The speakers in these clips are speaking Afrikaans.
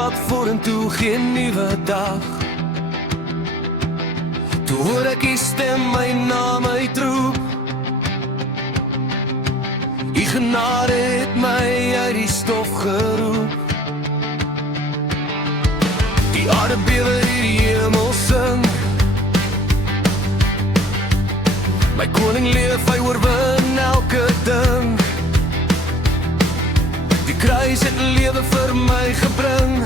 pad vorentoe, geen nuwe dag. Toe hoor ek die stem my naam uitroep. Die genade het my uit die stof geroep. Die aarde bewe, die hemel sing. My koning leef, hy oorwin elke ding. Die kruis het lewe vir my gebring.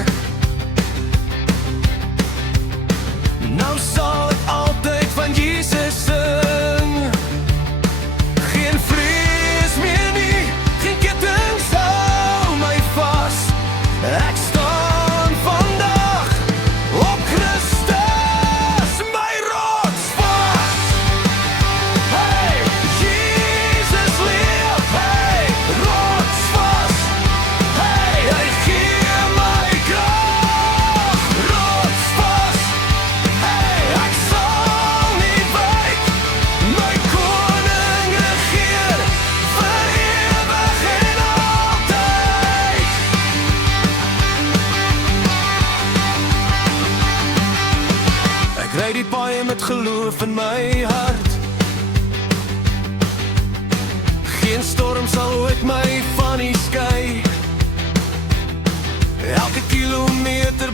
Nou sal ek altyd van Jesus sing. Geen vrees meer nie, geen kettinge hou my vas. Ek staan vandag op Christus, my rotsvas. Hey, Jesus leef, hey, rotsvas. Hey, hy gee my krag, rotsvas. Hey, ek sal nie wyk, my koning regeer vir ewig en altyd. Ek ry die paai met geloof in my hart. Geen storm sal ooit my van U skei. Elke kilometer